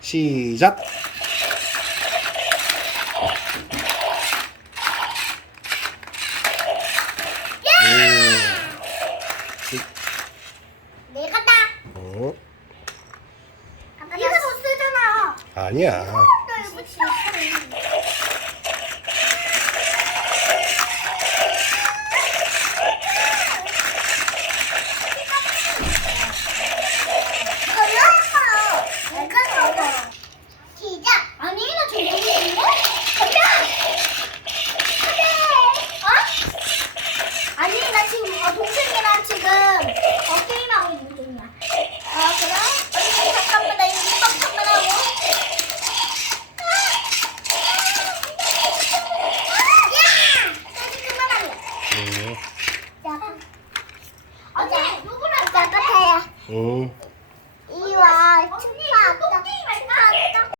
시작. 내가 다. 어? 아빠 이거. 아니야. 어, 동생이랑 지금 어, 게임하고 있는 중이야. 아 그래? 어, 잠깐만 나 이거 입밥 한번 하고. 아! 아! 야! 사진 그만하려. 네. 어제 누구랑 나같아요 어.